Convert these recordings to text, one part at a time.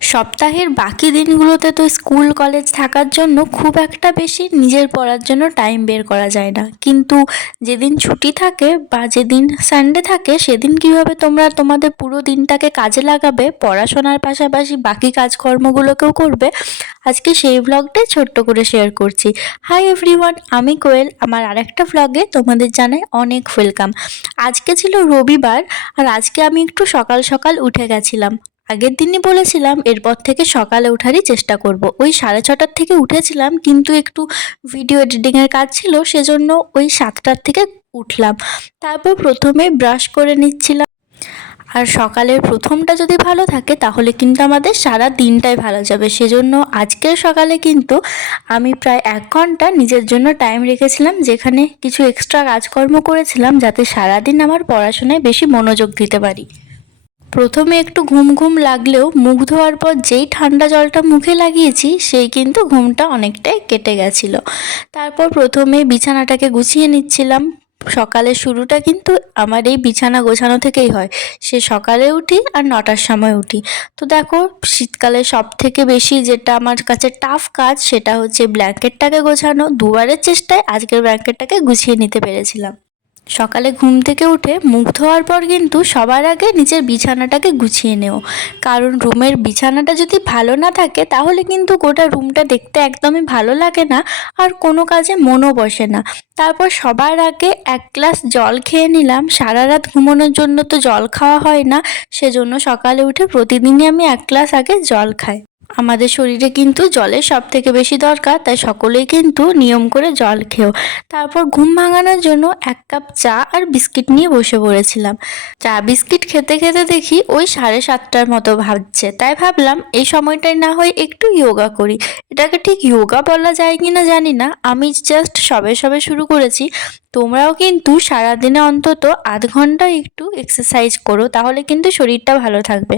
সপ্তাহের বাকি দিনগুলোতে তো স্কুল কলেজ থাকার জন্য খুব একটা বেশি নিজের পড়ার জন্য টাইম বের করা যায় না, কিন্তু যেদিন ছুটি থাকে বা যেদিন সানডে থাকে সেদিন কিভাবে তোমরা তোমাদের পুরো দিনটাকে কাজে লাগাবে, পড়াশোনার পাশাপাশি বাকি কাজকর্মগুলোকেও করবে, আজকে সেই ব্লগটাই ছোট্ট করে শেয়ার করছি। হাই এভরিওয়ান, আমি কোয়েল। আমার আরেকটা ব্লগে তোমাদের জানাই অনেক ওয়েলকাম। আজকে ছিল রবিবার, আর আজকে আমি একটু সকাল সকাল উঠে গেছিলাম। আগের দিনই বলেছিলাম এরপর থেকে সকালে ওঠারই চেষ্টা করব। ওই 6:30টার থেকে উঠেছিলাম, কিন্তু একটু ভিডিও এডিটিংয়ের কাজ ছিল, সেজন্য ওই 7টার থেকে উঠলাম। তারপর প্রথমে ব্রাশ করে নিচ্ছিলাম। আর সকালের প্রথমটা যদি ভালো থাকে তাহলে কিন্তু আমাদের সারা দিনটাই ভালো যাবে। সেজন্য আজকের সকালে কিন্তু আমি প্রায় 1 ঘন্টা নিজের জন্য টাইম রেখেছিলাম, যেখানে কিছু এক্সট্রা কাজকর্ম করেছিলাম যাতে সারাদিন আমার পড়াশোনায় বেশি মনোযোগ দিতে পারি। প্রথমে একটু ঘুম ঘুম লাগলেও মুখ ধোয়ার পর যেই ঠান্ডা জলটা মুখে লাগিয়েছি সেই কিন্তু ঘুমটা অনেকটাই কেটে গেছিল। তারপর প্রথমে বিছানাটাকে গুছিয়ে নিচ্ছিলাম। সকালের শুরুটা কিন্তু আমার এই বিছানা গোছানো থেকেই হয়। সে সকালে উঠি আর 9টার সময় উঠি। তো দেখো, শীতকালে সব থেকে বেশি যেটা আমার কাছে টাফ কাজ সেটা হচ্ছে ব্ল্যাঙ্কেটটাকে গোছানো। দুবারের চেষ্টায় আজকের ব্ল্যাঙ্কেটটাকে গুছিয়ে নিতে পেরেছিলাম। সকালে ঘুম থেকে উঠে মুখ ধোয়ার পর কিন্তু সবার আগে নিজের বিছানাটাকে গুছিয়ে নেও, কারণ রুমের বিছানাটা যদি ভালো না থাকে তাহলে কিন্তু গোটা রুমটা দেখতে একদমই ভালো লাগে না, আর কোনো কাজে মনও বসে না। তারপর সবার আগে 1 গ্লাস জল খেয়ে নিলাম। সারা রাত ঘুমানোর জন্য তো জল খাওয়া হয় না, সেজন্য সকালে উঠে প্রতিদিনই আমি 1 গ্লাস আগে জল খাই। আমাদের শরীরে কিন্তু জলের সব থেকে বেশি দরকার, তাই সকলেই কিন্তু নিয়ম করে জল খেও। তারপর ঘুম ভাঙানোর জন্য 1 কাপ চা আর বিস্কিট নিয়ে বসে পড়েছিলাম। চা বিস্কিট খেতে খেতে দেখি ওই 7:30টার মতো ভাবছে, তাই ভাবলাম এই সময়টায় না হয় একটু যোগা করি। এটাকে ঠিক যোগা বলা যায় কি না জানি না, আমি জাস্ট সবে সবে শুরু করেছি। তোমরাও কিন্তু সারাদিনে অন্তত আধ ঘন্টা একটু এক্সারসাইজ করো, তাহলে কিন্তু শরীরটা ভালো থাকবে।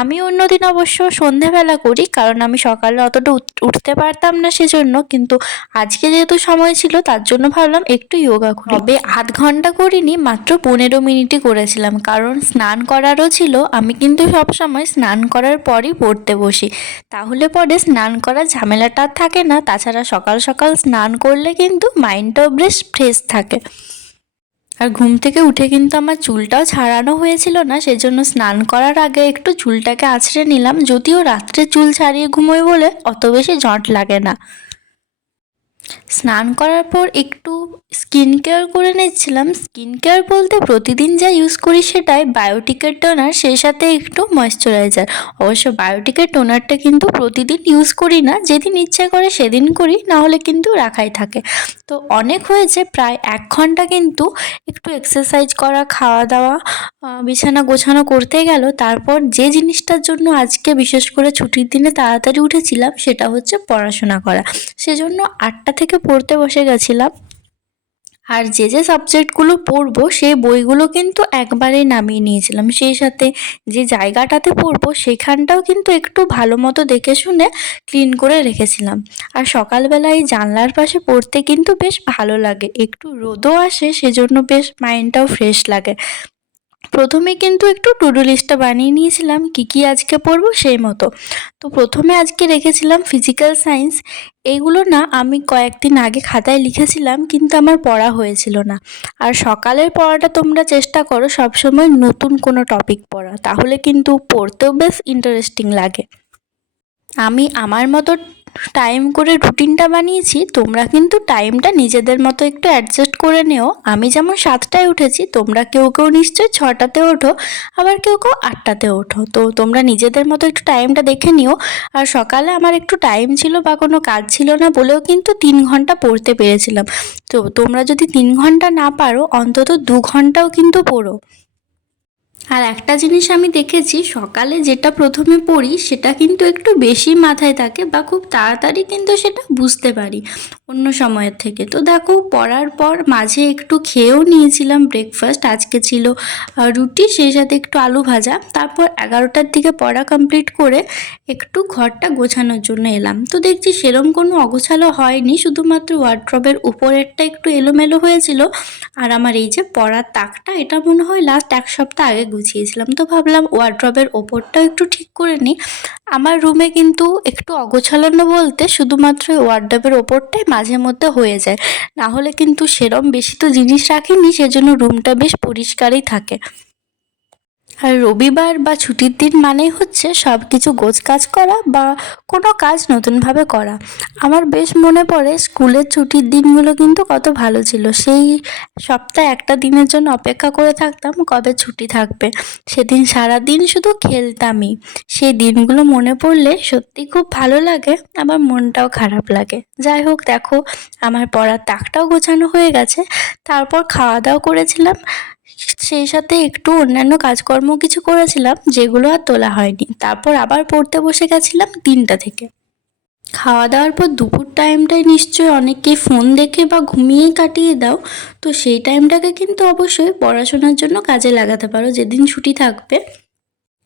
আমি অন্যদিন অবশ্য সন্ধেবেলা করি, কারণ আমি সকালে অতটা উঠতে পারতাম না সেজন্য, কিন্তু আজকে যেহেতু সময় ছিল তার জন্য ভাবলাম একটু যোগা করি। তবে আধ ঘন্টা করিনি, মাত্র 15 মিনিটই করেছিলাম, কারণ স্নান করারও ছিল। আমি কিন্তু সবসময় স্নান করার পরই পড়তে বসি, তাহলে পরে স্নান করার ঝামেলাটা আর থাকে না। তাছাড়া সকাল সকাল স্নান করলে কিন্তু মাইন্ডটাও বেশ ফ্রেশ থাকে। আর ঘুম থেকে উঠে কিন্তু আমার চুলটাও ছাড়ানো হয়েছিল না, সেজন্য স্নান করার আগে একটু চুলটাকে আঁচড়ে নিলাম। যদিও রাত্রে চুল ছাড়িয়ে ঘুমোই বলে অত বেশি জট লাগে না। স্নান করার পর একটু স্কিন কেয়ার করে নিচ্ছিলাম। স্কিন কেয়ার বলতে প্রতিদিন যা ইউজ করি সেটাই, বায়োটিকের টোনার, সেই সাথে একটু ময়েশ্চারাইজার। অবশ্য বায়োটিকের টোনারটা কিন্তু প্রতিদিন ইউজ করি না, যেদিন ইচ্ছে করে সেদিন করি, না হলে কিন্তু রাখাই থাকে। তো অনেক হয়েছে, প্রায় 1 ঘন্টা কিন্তু একটু এক্সারসাইজ করা, খাওয়া দাওয়া, বিছানা গোছানো করতে গেল। তারপর যে জিনিসটার জন্য আজকে বিশেষ করে ছুটির দিনে তাড়াতাড়ি উঠেছিলাম সেটা হচ্ছে পড়াশোনা করা। সেজন্য 8টা থেকে পড়তে বসে গেছিলাম। আর যে সাবজেক্টগুলো পড়বো সেই বইগুলো কিন্তু একবারেই নামিয়ে নিয়েছিলাম। সেই সাথে যে জায়গাটাতে পড়বো সেখানটাও কিন্তু একটু ভালো মতো দেখে শুনে ক্লিন করে রেখেছিলাম। আর সকালবেলায় জানলার পাশে পড়তে কিন্তু বেশ ভালো লাগে, একটু রোদও আসে, সেজন্য বেশ মাইন্ডটাও ফ্রেশ লাগে। প্রথমে কিন্তু একটু টু ডু লিস্টটা বানিয়ে নিয়েছিলাম কী কী আজকে পড়বো সেই মতো। তো প্রথমে আজকে রেখেছিলাম ফিজিক্যাল সায়েন্স। এইগুলো না আমি কয়েকদিন আগে খাতায় লিখেছিলাম, কিন্তু আমার পড়া হয়েছিল না। আর সকালের পড়াটা তোমরা চেষ্টা করো সবসময় নতুন কোনো টপিক পড়া, তাহলে কিন্তু পড়তেও বেশ ইন্টারেস্টিং লাগে। আমি আমার মতো টাইম করে রুটিনটা বানিয়েছি, তোমরা কিন্তু টাইমটা নিজেদের মতো একটু অ্যাডজাস্ট করে নিও। আমি যেমন 7টায় উঠেছি, তোমরা কেউ কেউ নিশ্চয়ই 6টাতে ওঠো, আবার কেউ কেউ 8টাতে ওঠো। তো তোমরা নিজেদের মতো একটু টাইমটা দেখে নিও। আর সকালে আমার একটু টাইম ছিল বা কোনো কাজ ছিল না বলেও কিন্তু 3 ঘন্টা পড়তে পেরেছিলাম। তো তোমরা যদি 3 ঘন্টা না পারো, অন্তত 2 ঘন্টাও কিন্তু পড়ো। আর একটা জিনিস আমি দেখেছি, সকালে যেটা প্রথমে পড়ি সেটা কিন্তু একটু বেশি মাথায় থাকে, বা খুব তাড়াতাড়ি কিন্তু সেটা বুঝতে পারি অন্য সময়ের থেকে। তো দেখো, পড়ার পর মাঝে একটু খেয়েও নিয়েছিলাম ব্রেকফাস্ট। আজকে ছিল রুটি, সেই সাথে একটু আলু ভাজা। তারপর 11টার দিকে পড়া কমপ্লিট করে একটু ঘরটা গোছানোর জন্য এলাম। তো দেখছি সেরম কোনো অগোছালো হয়নি, শুধুমাত্র ওয়ার্ড্রবের উপরেরটা একটু এলোমেলো হয়েছিল। আর আমার এই যে পড়ার তাকটা, এটা মনে হয় লাস্ট 1 সপ্তাহ আগে গুছিয়েছিলাম। তো ভাবলাম ওয়ার্ড্রবের ওপরটাও একটু ঠিক করে নিই। আমার রুমে কিন্তু একটু অগোছালো বলতে শুধুমাত্র ওয়ার্ডরোবের ওপরটাই মাঝে মধ্যে হয়ে যায়, না হলে কিন্তু সেরম বেশি তো জিনিস রাখিনি, সেজন্য রুমটা বেশ পরিষ্কারই থাকে। আর রবিবার বা ছুটির দিন মানেই হচ্ছে সব কিছু গোছগাছ করা বা কোনো কাজ নতুনভাবে করা। আমার বেশ মনে পড়ে স্কুলের ছুটির দিনগুলো কিন্তু কত ভালো ছিল। সেই সপ্তাহে একটা দিনের জন্য অপেক্ষা করে থাকতাম কবে ছুটি থাকবে। সেদিন সারাদিন শুধু খেলতামই। সেই দিনগুলো মনে পড়লে সত্যি খুব ভালো লাগে, আবার মনটাও খারাপ লাগে। যাই হোক, দেখো আমার পড়ার তাকটাও গোছানো হয়ে গেছে। তারপর খাওয়া দাওয়া করেছিলাম, সেই সাথে একটু অন্যান্য কাজকর্ম কিছু করেছিলাম যেগুলো আর তোলা হয়নি। তারপর আবার পড়তে বসে গেছিলাম 3টা থেকে। খাওয়া দাওয়ার পর দুপুর টাইমটায় নিশ্চয়ই অনেকেই ফোন দেখে বা ঘুমিয়েই কাটিয়ে দাও। তো সেই টাইমটাকে কিন্তু অবশ্যই পড়াশোনার জন্য কাজে লাগাতে পারো যেদিন ছুটি থাকবে।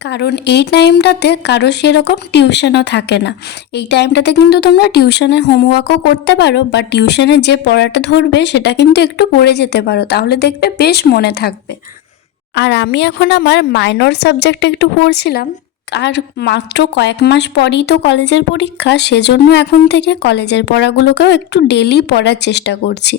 কারণ এই টাইমটাতে কারো সেরকম টিউশনও থাকে না। এই টাইমটাতে কিন্তু তোমরা টিউশনের হোমওয়ার্কও করতে পারো বা টিউশনে যে পড়াটা ধরবে সেটা কিন্তু একটু পড়ে যেতে পারো, তাহলে দেখবে বেশ মনে থাকবে। আর আমি এখন আমার মাইনর সাবজেক্ট একটু পড়ছিলাম। আর মাত্র কয়েক মাস পরই তো কলেজের পরীক্ষা, সেজন্য এখন থেকে কলেজের পড়াগুলোকেও একটু ডেলি পড়ার চেষ্টা করছি।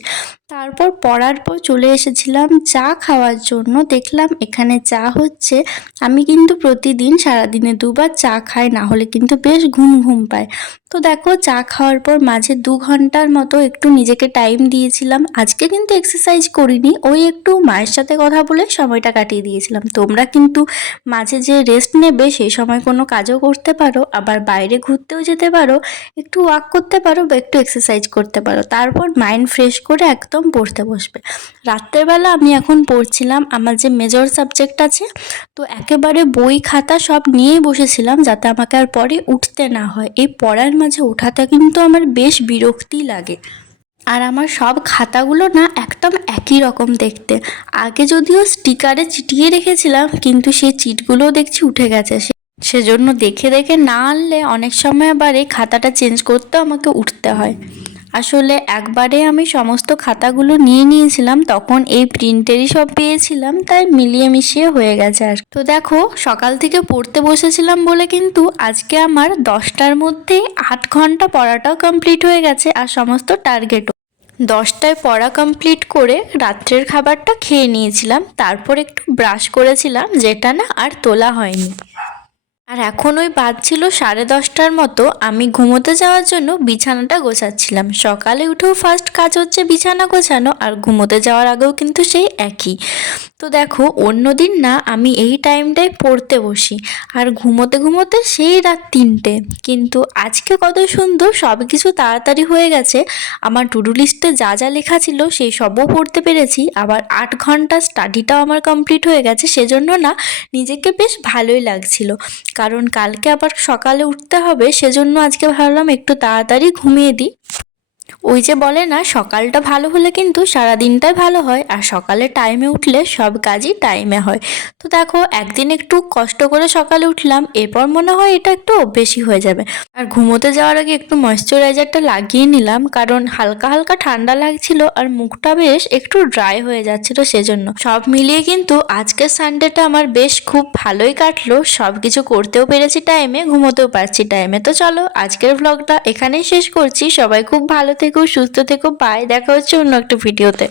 তারপর পড়ার পর চলে এসেছিলাম চা খাওয়ার জন্য। দেখলাম এখানে চা হচ্ছে। আমি কিন্তু প্রতিদিন সারাদিনে 2বার চা খাই, না হলে কিন্তু বেশ ঘুম ঘুম পায়। তো দেখো, চা খাওয়ার পর মাঝে 2 ঘন্টার মতো একটু নিজেকে টাইম দিয়েছিলাম। আজকে কিন্তু এক্সারসাইজ করিনি, ওই একটু মায়ের সাথে কথা বলে সময়টা কাটিয়ে দিয়েছিলাম। তোমরা কিন্তু মাঝে যে রেস্ট নেবে সেই সময় কোনো কাজও করতে পারো, আবার বাইরে ঘুরতেও যেতে পারো, একটু ওয়াক করতে পারো বা একটু এক্সারসাইজ করতে পারো। তারপর মাইন্ড ফ্রেশ করে একদম পড়তে বসবে। রাত্রেবেলা আমি এখন পড়ছিলাম আমার যে মেজর সাবজেক্ট আছে, তো একেবারে বই খাতা সব নিয়েই বসেছিলাম যাতে আমাকে আর পরে উঠতে না হয়। এই পড়ার মাঝে ওঠাটা কিন্তু আমার বেশ বিরক্তি লাগে। আর আমার সব খাতাগুলো না একদম একই রকম দেখতে। আগে যদিও স্টিকারে চিটিয়ে রেখেছিলাম, কিন্তু সেই চিটগুলোও দেখছি উঠে গেছে। সেজন্য দেখে দেখে না আনলে অনেক সময় আবার এই খাতাটা চেঞ্জ করতেও আমাকে উঠতে হয়। আসলে একবারে আমি সমস্ত খাতাগুলো নিয়ে নিয়েছিলাম, তখন এই প্রিন্টেরই সব পেয়েছিলাম, তাই মিলিয়ে মিশিয়ে হয়ে গেছে। আর তো দেখো, সকাল থেকে পড়তে বসেছিলাম বলে কিন্তু আজকে আমার 10টার মধ্যে 8 ঘন্টা পড়াটাও কমপ্লিট হয়ে গেছে, আর সমস্ত টার্গেটও। 10টায় পড়া কমপ্লিট করে রাত্রের খাবারটা খেয়ে নিয়েছিলাম, তারপর একটু ব্রাশ করেছিলাম, যেটা না আর তোলা হয়নি। আর এখন ওই বাজছিল 10:30টার মতো। আমি ঘুমোতে যাওয়ার জন্য বিছানাটা গোছাচ্ছিলাম। সকালে উঠেও ফার্স্ট কাজ হচ্ছে বিছানা গোছানো, আর ঘুমোতে যাওয়ার আগেও কিন্তু সেই একই। তো দেখো, অন্যদিন না আমি এই টাইমটায় পড়তে বসি, আর ঘুমোতে ঘুমোতে সেই রাত 3টে। কিন্তু আজকে কত সুন্দর সব কিছু তাড়াতাড়ি হয়ে গেছে। আমার টু ডু লিস্টে যা যা লেখা ছিল সেই সবও পড়তে পেরেছি, আবার 8 ঘন্টা স্টাডিটাও আমার কমপ্লিট হয়ে গেছে। সেজন্য না নিজেকে বেশ ভালোই লাগছিল, কারণ কালকে আবার সকালে উঠতে হবে। সেজন্য আজকে ভাবলাম একটু তাড়াতাড়ি ঘুমিয়ে দিই। ওই যে বলে না, সকালটা ভালো হলে কিন্তু সারাদিনটাই ভালো হয়, আর সকালে টাইমে উঠলে সব কাজই টাইমে হয়। তো দেখো, একদিন একটু কষ্ট করে সকালে উঠলাম, এরপর মনে হয় এটা একটু অভ্যেসই হয়ে যাবে। আর ঘুমোতে যাওয়ার আগে একটু ময়শ্চারাইজারটা লাগিয়ে নিলাম, কারণ হালকা হালকা ঠান্ডা লাগছিল আর মুখটা বেশ একটু ড্রাই হয়ে যাচ্ছিল। সেজন্য সব মিলিয়ে কিন্তু আজকের সানডেটা আমার বেশ খুব ভালোই কাটলো। সব কিছু করতেও পেরেছি টাইমে, ঘুমোতেও পারছি টাইমে। তো চলো, আজকের ভ্লগটা এখানেই শেষ করছি। সবাই খুব ভালো থেকো, সুস্থ থেকো, বাই। দেখা হচ্ছে অন্য একটা ভিডিওতে।